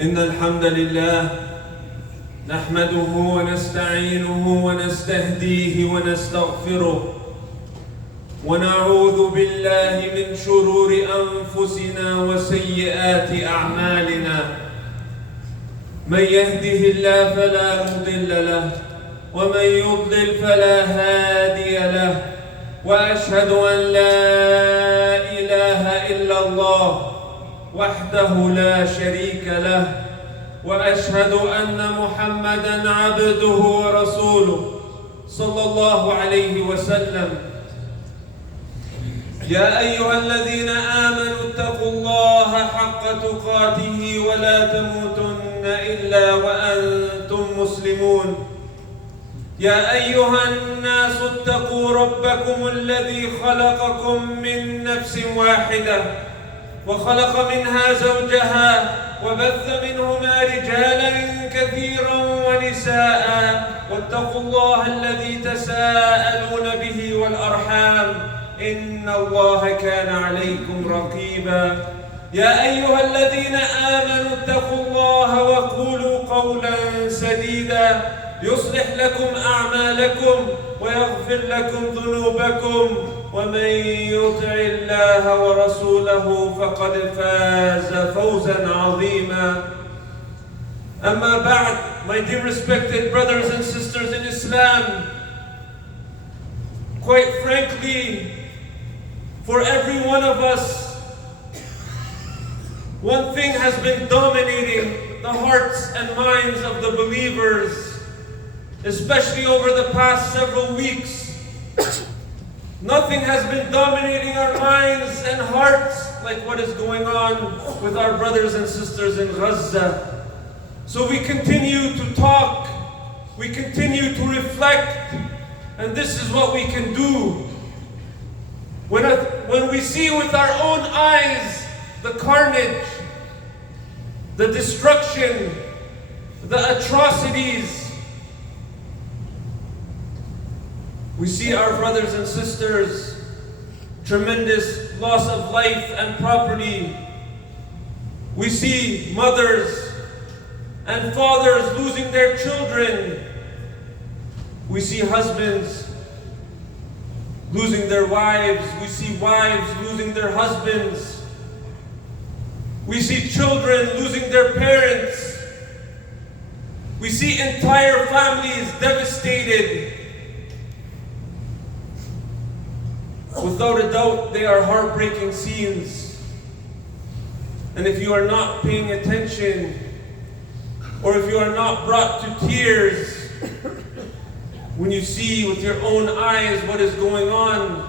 إن الحمد لله نحمده ونستعينه ونستهديه ونستغفره ونعوذ بالله من شرور أنفسنا وسيئات أعمالنا. من يهده الله فلا مضل له ومن يضلل فلا هادي له، وأشهد أن لا إله إلا الله وحده لا شريك له، وأشهد أن محمدًا عبده ورسوله صلى الله عليه وسلم. يا أيها الذين آمنوا اتقوا الله حق تقاته ولا تموتن إلا وأنتم مسلمون. يا أيها الناس اتقوا ربكم الذي خلقكم من نفس واحدة وخلق منها زوجها وبث منهما رجالا كثيرا ونساء، واتقوا الله الذي تساءلون به والأرحام إن الله كان عليكم رقيبا. يا أيها الذين آمنوا اتقوا الله وقولوا قولا سديدا يصلح لكم أعمالكم ويغفر لكم ذنوبكم، ومن يطع الله ورسوله فقد فاز فوزا عظيما. أما بعد, my dear respected brothers and sisters in Islam, quite frankly, for every one of us, one thing has been dominating the hearts and minds of the believers, especially over the past several weeks. Nothing has been dominating our minds and hearts like what is going on with our brothers and sisters in Gaza. So we continue to talk, we continue to reflect, and this is what we can do. When we see with our own eyes the carnage, the destruction, the atrocities, we see our brothers and sisters, tremendous loss of life and property. We see mothers and fathers losing their children. We see husbands losing their wives. We see wives losing their husbands. We see children losing their parents. We see entire families devastated. Without a doubt, they are heartbreaking scenes. And if you are not paying attention, or if you are not brought to tears when you see with your own eyes what is going on,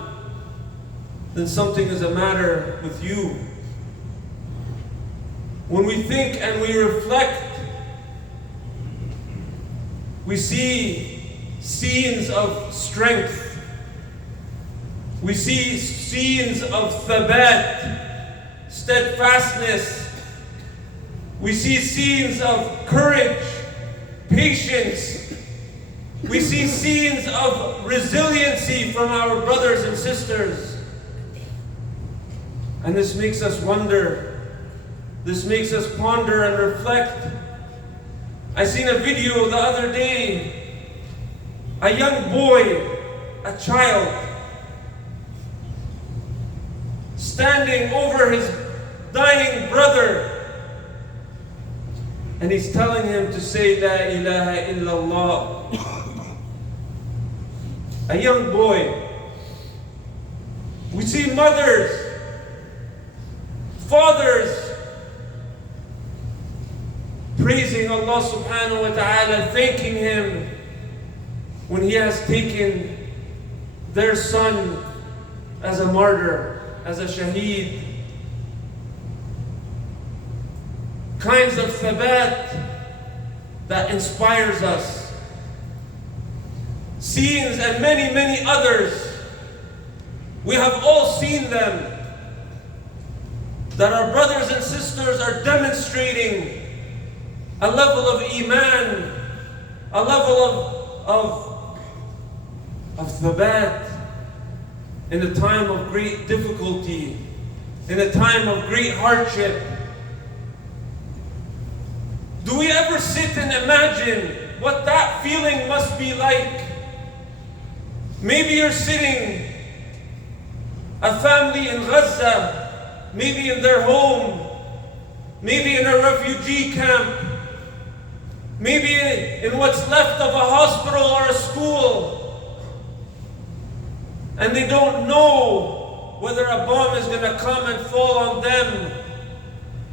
then something is the matter with you. When we think and we reflect, we see scenes of strength. We see scenes of Thabaat, steadfastness. We see scenes of courage, patience. We see scenes of resiliency from our brothers and sisters. And this makes us wonder. This makes us ponder and reflect. I seen a video the other day. A young boy, a child, standing over his dying brother, and he's telling him to say La ilaha illallah. A young boy. We see mothers, fathers praising Allah subhanahu wa ta'ala, thanking Him when He has taken their son as a martyr, as a shaheed. Kinds of Thabaat that inspires us. Scenes and many, many others. We have all seen them. That our brothers and sisters are demonstrating a level of Eman, a level of Thabaat in a time of great difficulty, in a time of great hardship. Do we ever sit and imagine what that feeling must be like? Maybe you're sitting, a family in Gaza, maybe in their home, maybe in a refugee camp, maybe in what's left of a hospital or a school, and they don't know whether a bomb is going to come and fall on them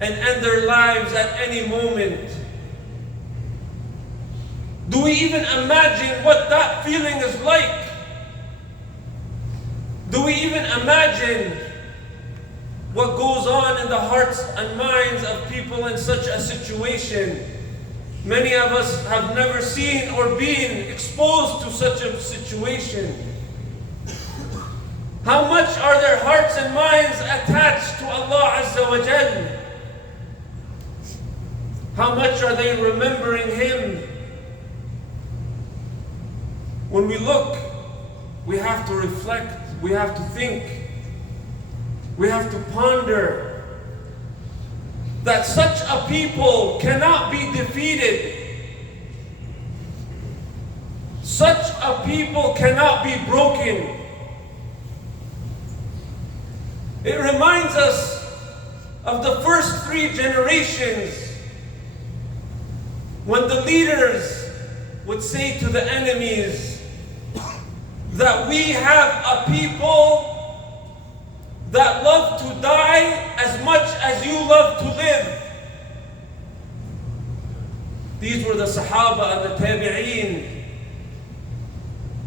and end their lives at any moment. Do we even imagine what that feeling is like? Do we even imagine what goes on in the hearts and minds of people in such a situation? Many of us have never seen or been exposed to such a situation. How much are their hearts and minds attached to Allah Azza wa Jal? How much are they remembering Him? When we look, we have to reflect, we have to think, we have to ponder that such a people cannot be defeated. Such a people cannot be broken. It reminds us of the first 3 generations when the leaders would say to the enemies that we have a people that love to die as much as you love to live. These were the Sahaba and the Tabi'een.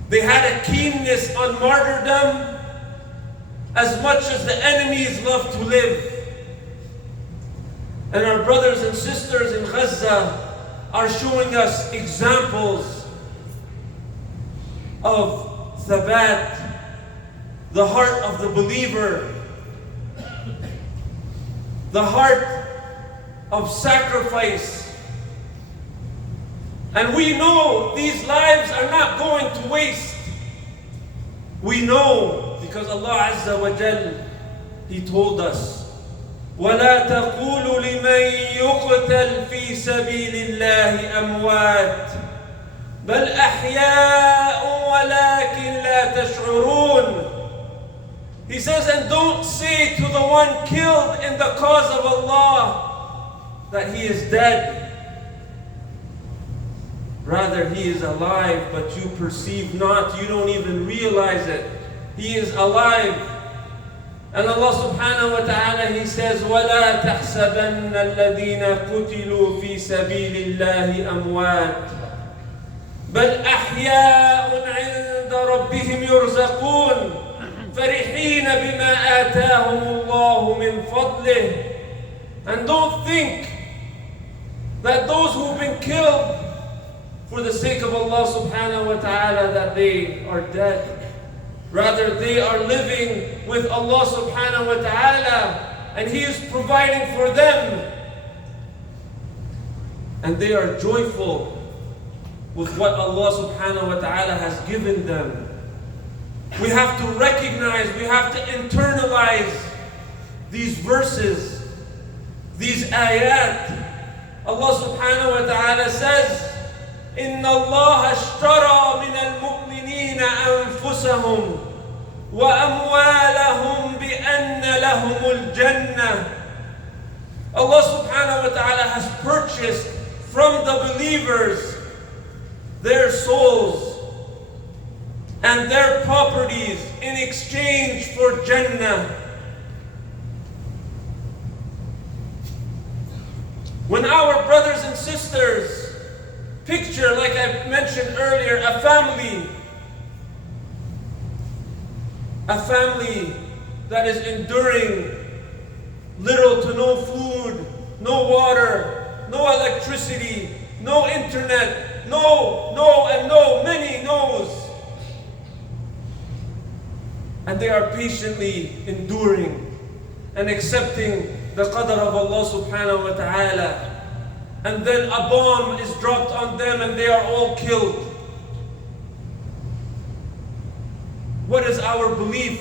They had a keenness on martyrdom as much as the enemies love to live. And our brothers and sisters in Gaza are showing us examples of Thabaat, the heart of the believer, the heart of sacrifice. And we know these lives are not going to waste. We know because Allah Azza wa Jal, He told us, وَلَا تَقُولُوا لِمَنْ يُقْتَلْ فِي سَبِيلِ اللَّهِ أَمْوَاتٍ بَلْ أَحْيَاءٌ وَلَكِنْ لَا تَشْعُرُونَ. He says, and don't say to the one killed in the cause of Allah that he is dead. Rather, he is alive, but you perceive not, you don't even realize it. He is alive. And Allah subhanahu wa ta'ala, He says, وَلَا تَحْسَبَنَّ الَّذِينَ قُتِلُوا فِي سَبِيلِ اللَّهِ أَمْوَاتٍ بَلْ أَحْيَاءٌ عِنْدَ رَبِّهِمْ يُرْزَقُونَ فَرِحِينَ بِمَا آتَاهُمُ اللَّهُ مِنْ فَضْلِهِ. And don't think that those who've been killed for the sake of Allah subhanahu wa ta'ala that they are dead. Rather, they are living with Allah subhanahu wa ta'ala, and He is providing for them. And they are joyful with what Allah subhanahu wa ta'ala has given them. We have to recognize, we have to internalize these verses, these ayat. Allah subhanahu wa ta'ala says, إِنَّ اللَّهَ اشْتَرَى مِنَ الْمُؤْمِنِينَ أَنفُسَهُمْ وَأَمْوَالَهُمْ بِأَنَّ لَهُمُ الْجَنَّةِ. Allah subhanahu wa ta'ala has purchased from the believers their souls and their properties in exchange for Jannah. When our brothers and sisters picture, like I mentioned earlier, a family that is enduring little to no food, no water, no electricity, no internet, many no's. And they are patiently enduring and accepting the qadr of Allah subhanahu wa ta'ala. And then a bomb is dropped on them and they are all killed. What is our belief?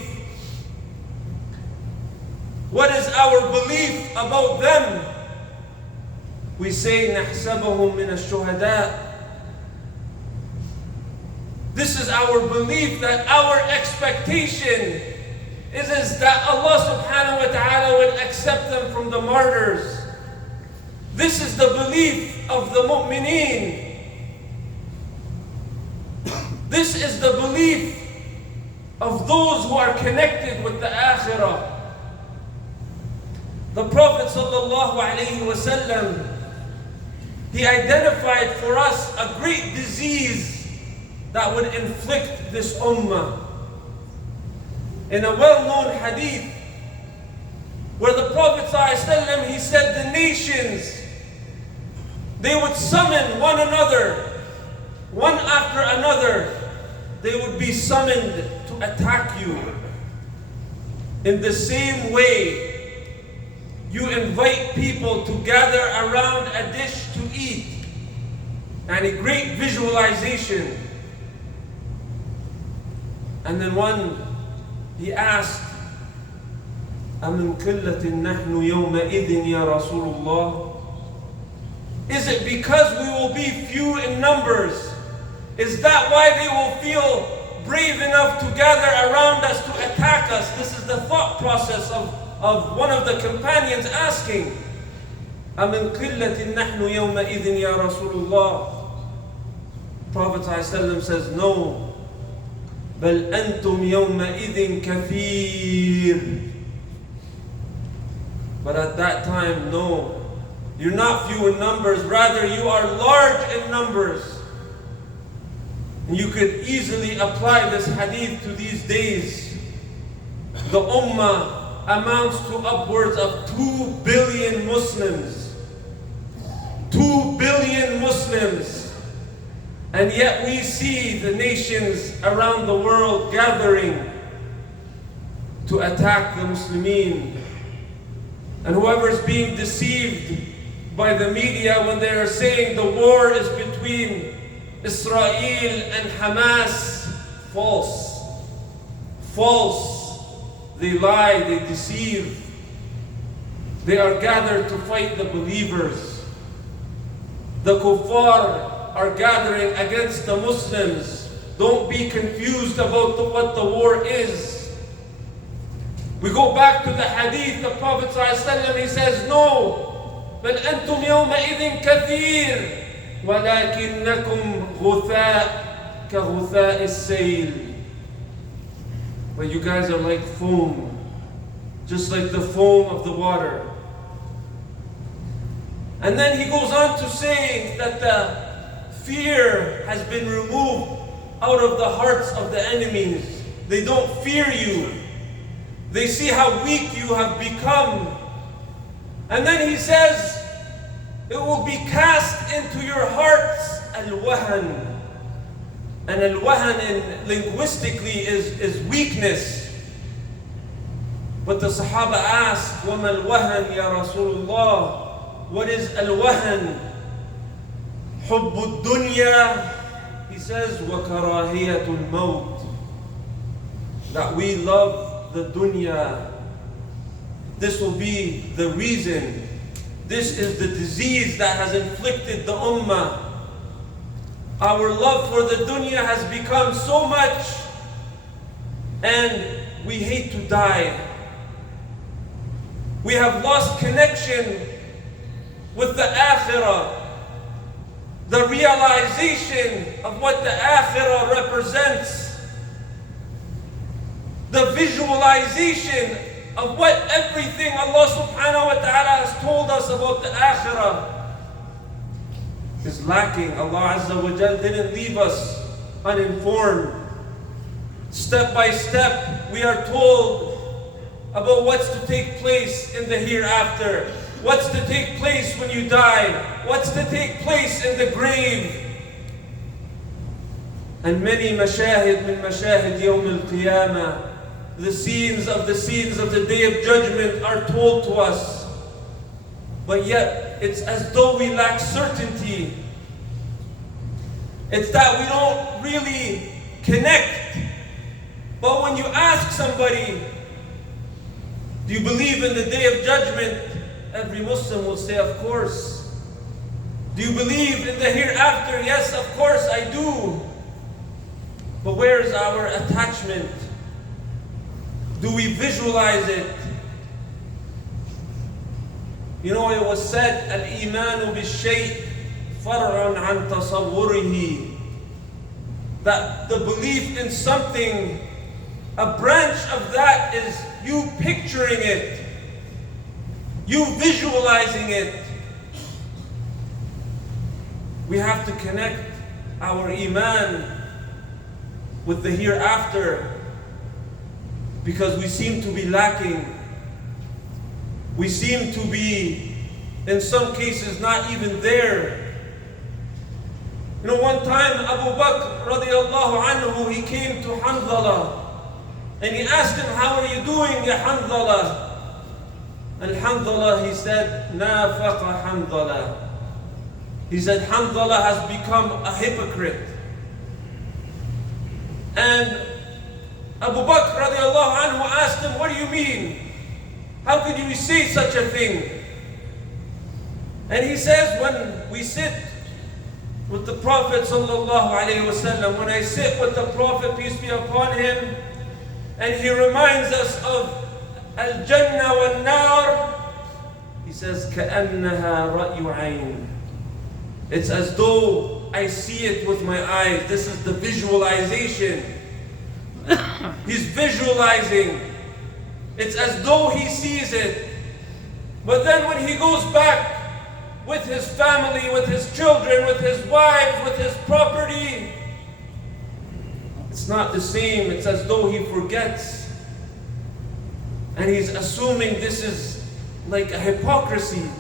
What is our belief about them? We say, نَحْسَبَهُمْ مِنَ الشُّهَدَاءِ. This is our belief, that our expectation is that Allah subhanahu wa ta'ala will accept them from the martyrs. This is the belief of the mu'mineen. This is the belief of those who are connected with the akhirah. The Prophet sallallahu alayhi wa sallam, he identified for us a great disease that would inflict this ummah. In a well-known hadith, where the Prophet ﷺ, he said the nations, they would summon one another, one after another, they would be summoned to attack you. In the same way, you invite people to gather around a dish to eat, and a great visualization. And then one, he asked, أَمِنْ قِلَّةٍ نَحْنُ يَوْمَئِذٍ يَا رَسُولُ اللَّهِ. Is it because we will be few in numbers? Is that why they will feel brave enough to gather around us to attack us? This is the thought process of one of the companions asking, أَمِنْ قِلَّةٍ نَحْنُ يَوْمَئِذٍ يَا رَسُولُ اللَّهِ. Prophet ﷺ says, no. بل أنتم يومئذ كثير. But at that time, no, you're not few in numbers, rather you are large in numbers. And you could easily apply this hadith to these days. The ummah amounts to upwards of 2 billion Muslims. 2 billion Muslims. And yet we see the nations around the world gathering to attack the Muslimin. And whoever is being deceived by the media when they are saying the war is between Israel and Hamas, false. False. They lie, they deceive. They are gathered to fight the believers. The kuffar are gathering against the Muslims. Don't be confused about what the war is. We go back to the hadith, the Prophet ﷺ, he says, no, بل أنتم يومئذ كثير ولكنكم غثاء كغثاء السيل. But you guys are like foam, just like the foam of the water. And then he goes on to say that the fear has been removed out of the hearts of the enemies. They don't fear you. They see how weak you have become. And then he says, it will be cast into your hearts al-wahan. And al-wahan linguistically is weakness. But the Sahaba asked, وَمَا الْوَهَنْ يَا رَسُولُ اللَّهِ. What is al-wahan? حُبُّ الدُّنْيَا. He says, وَكَرَاهِيَةُ الْمَوْتِ. That we love the dunya. This will be the reason. This is the disease that has inflicted the ummah. Our love for the dunya has become so much, and we hate to die. We have lost connection with the akhirah. The realization of what the akhirah represents. The visualization of what everything Allah subhanahu wa ta'ala has told us about the akhirah is lacking. Allah Azza wa Jal didn't leave us uninformed. Step by step, we are told about what's to take place in the hereafter. What's to take place when you die? What's to take place in the grave? And many mashahid min mashahid yawm al-qiyamah, the scenes of the Day of Judgment are told to us. But yet, it's as though we lack certainty. It's that we don't really connect. But when you ask somebody, do you believe in the Day of Judgment? Every Muslim will say, of course. Do you believe in the hereafter? Yes, of course I do. But where is our attachment? Do we visualize it? You know, it was said, Al-Imanu bil-Shay' far'un an tasawwurihi. That the belief in something, a branch of that is you picturing it, you visualizing it. We have to connect our Iman with the hereafter, because we seem to be lacking. We seem to be, in some cases, not even there. You know, one time Abu Bakr radiallahu anhu, he came to Hanzala and he asked him, how are you doing, ya Hanzala? And Hanzala, he said, Nafaqa Hanzala. He said, Hanzala has become a hypocrite. And Abu Bakr radiallahu anhu asked him, what do you mean? How could you say such a thing? And he says, when we sit with the Prophet sallallahu alaihi wasallam, when I sit with the Prophet, peace be upon him, and he reminds us of al-Jannah wal-Nar, he says, كَأَنَّهَا رَأْيُ عَيْنٍ. It's as though I see it with my eyes. This is the visualization. He's visualizing. It's as though he sees it. But then when he goes back with his family, with his children, with his wives, with his property, it's not the same. It's as though he forgets. And he's assuming this is like a hypocrisy.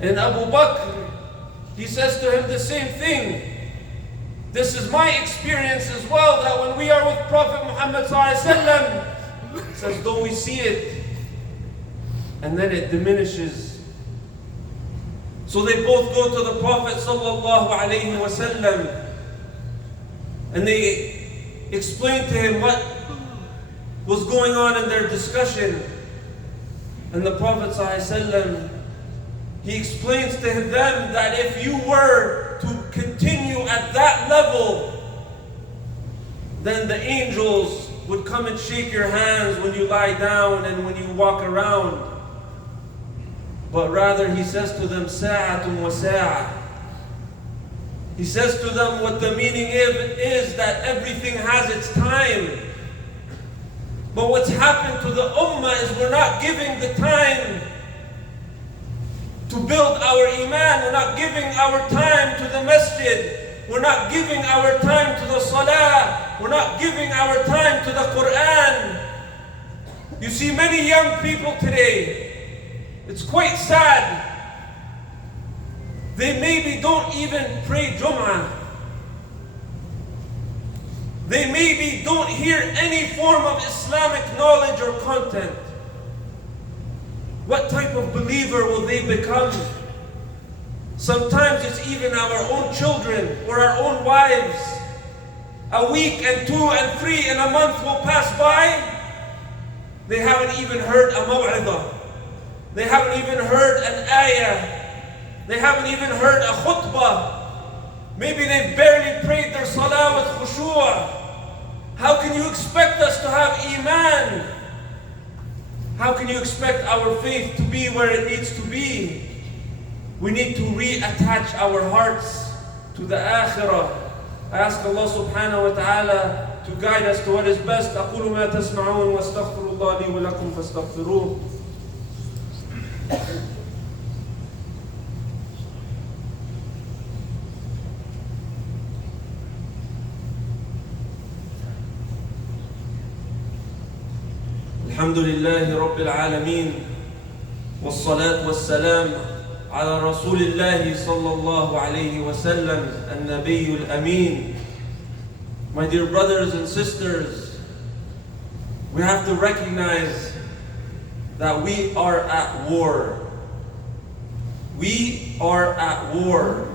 And Abu Bakr, he says to him the same thing. This is my experience as well, that when we are with Prophet Mohammed ﷺ, it's as though we see it, and then it diminishes. So they both go to the Prophet ﷺ, and they explain to him what was going on in their discussion. And the Prophet ﷺ, he explains to them that if you were to continue at that level, then the angels would come and shake your hands when you lie down and when you walk around. But rather, he says to them, sa'atun wa sa'a. He says to them what the meaning is that everything has its time. But what's happened to the Ummah is we're not giving the time to build our Iman. We're not giving our time to the masjid. We're not giving our time to the salah. We're not giving our time to the Quran. You see many young people today, it's quite sad. They maybe don't even pray Jum'ah. They maybe don't hear any form of Islamic knowledge or content. What type of believer will they become? Sometimes it's even our own children or our own wives. A week and 2 and 3 and a month will pass by. They haven't even heard a maw'idah. They haven't even heard an ayah. They haven't even heard a khutbah. Maybe they've barely prayed their salah with khushu'. How can you expect us to have Iman? How can you expect our faith to be where it needs to be? We need to reattach our hearts to the akhirah. I ask Allah subhanahu wa ta'ala to guide us to what is best. أقول ما تسمعون واستغفر الله لي ولكم فاستغفروه. الحمد لله رب العالمين والصلاة والسلام على رسول الله صلى الله عليه وسلم النبي الأمين. My dear brothers and sisters, we have to recognize that we are at war. We are at war.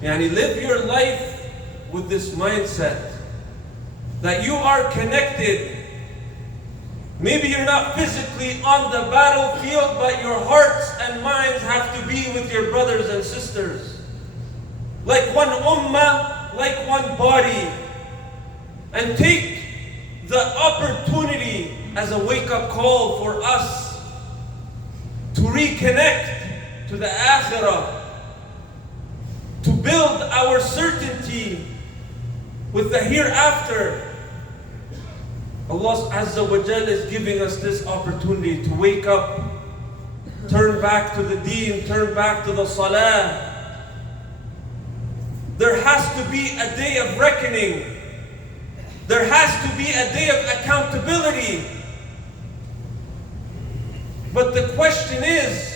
Yani live your life with this mindset that you are connected Maybe you're not physically on the battlefield, but your hearts and minds have to be with your brothers and sisters. Like one ummah, like one body. And take the opportunity as a wake-up call for us to reconnect to the akhirah, to build our certainty with the hereafter. Allah Azza wa Jal is giving us this opportunity to wake up, turn back to the deen, turn back to the salah. There has to be a day of reckoning. There has to be a day of accountability. But the question is,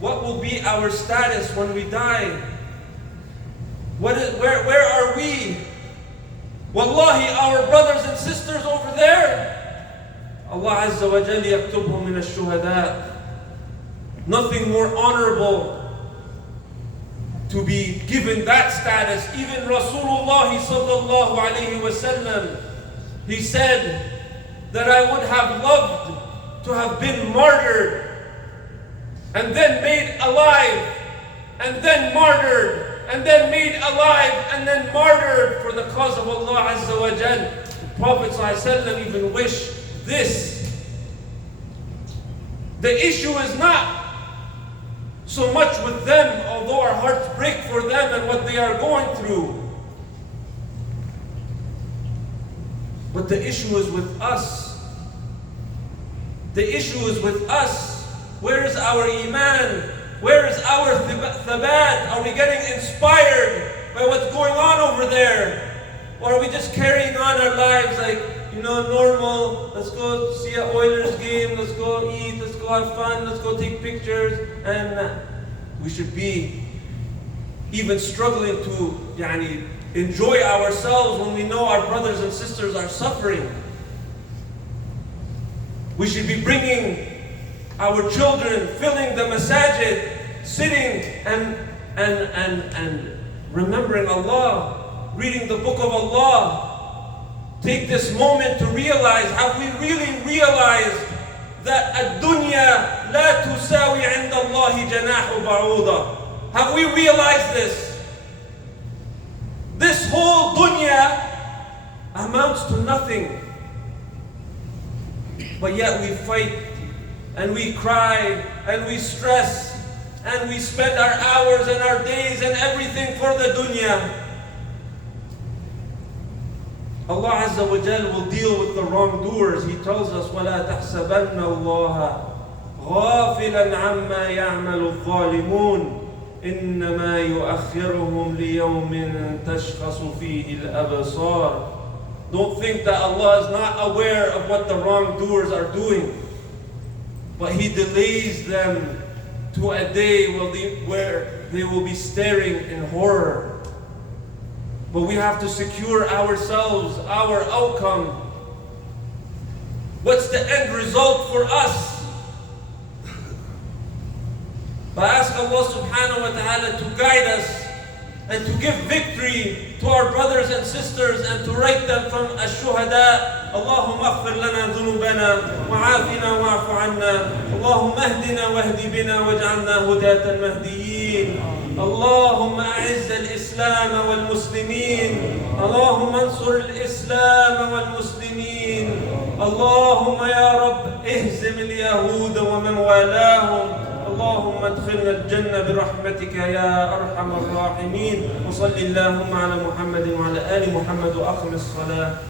what will be our status when we die? Where are we? Wallahi, our brothers and sisters over there, Allah Azza wa Jal yaktubhum min ash-shuhada. Nothing more honorable to be given that status. Even Rasulullah sallallahu alayhi wa sallam, he said that I would have loved to have been martyred and then made alive and then martyred and then made alive and then martyred for the cause of Allah Azza wa Jal. The Prophet ﷺ even wished this. The issue is not so much with them, although our hearts break for them and what they are going through. But the issue is with us. The issue is with us. Where is our Eman? Where is our Thabaat? Are we getting inspired by what's going on over there? Or are we just carrying on our lives like, normal? Let's go see an Oilers game, let's go eat, let's go have fun, let's go take pictures. And we should be even struggling to enjoy ourselves when we know our brothers and sisters are suffering. We should be bringing our children, filling the masajid, sitting and remembering Allah, reading the book of Allah. Take this moment to realize, have we really realized that ad-dunya la tusawi 'inda Allahi janahu ba'uda? Have we realized this? This whole dunya amounts to nothing. But yet we fight and we cry and we stress and we spend our hours and our days and everything for the dunya. Allah Azza wa Jal will deal with the wrongdoers. He tells us, وَلَا تَحْسَبَنَّ اللَّهَ غَافِلًا عَمَّا يَعْمَلُ الظَّالِمُونَ إِنَّمَا يُؤَخِّرُهُمْ لِيَوْمٍ تَشْخَصُ فِيهِ الْأَبْصَارُ. Don't think that Allah is not aware of what the wrongdoers are doing. But He delays them to a day where they will be staring in horror. But we have to secure ourselves, our outcome. What's the end result for us? But ask Allah subhanahu wa ta'ala to guide us and to give victory to our brothers and sisters and to write them from ash-shuhada. اللهم اغفر لنا ذنوبنا وعافنا واعف عنا اللهم اهدنا واهد بنا واجعلنا هداة مهديين اللهم أعز الإسلام والمسلمين اللهم انصر الإسلام والمسلمين اللهم يا رب اهزم اليهود ومن والاهم اللهم ادخلنا الجنة برحمتك يا أرحم الراحمين وصل اللهم على محمد وعلى آل محمد وأقم الصلاة